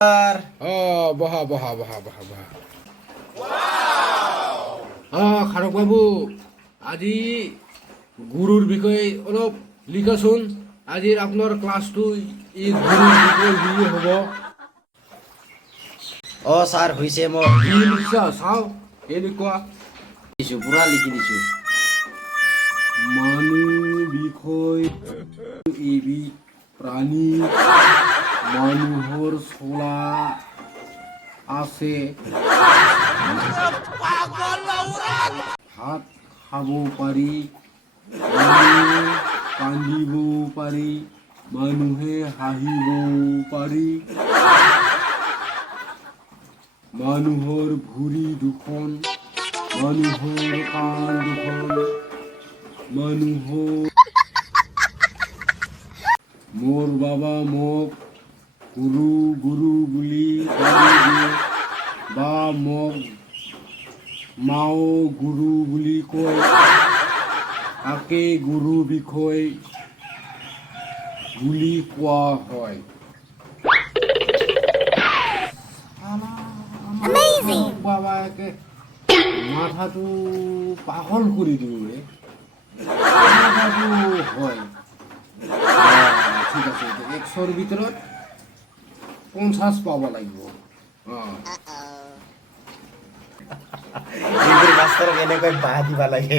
বহা বহা বহা বহা বহা খাৰক বাবু আজি গুৰুৰ বিষয়ে অলপ লিখাচোন আজিৰ আপোনাৰ ক্লাছটো এই গুৰুৰ বিষয়ে কি হ'ব ছাৰ হৈছে মই কি লিখছা চাওঁ এনেকুৱা দিছোঁ পুৰা লিখি দিছোঁ মানুহ বিষয় এবিধ প্ৰাণী মানুহৰ চলা আছে ভাত খাব পাৰি মানুহে কান্দিব পাৰি মানুহে হাঁহিব পাৰি মানুহৰ ভৰি দুখন মানুহৰ কাণ দুখন মানুহৰ মোৰ বাবা মোক গুৰু গুৰু বুলি গালি দিয়ে বা মোক মাও গুৰু বুলি কয় তাকে গুৰু বিষয় বুলি কোৱা হয় বাবাকে মাথাটো পাগল কৰি দিওঁ ৰে হয় ঠিক আছে 100ৰ ভিতৰত 50 পাব লাগিব এইবোৰ মাষ্টৰক এনেকৈ বাহ দিবা লাগে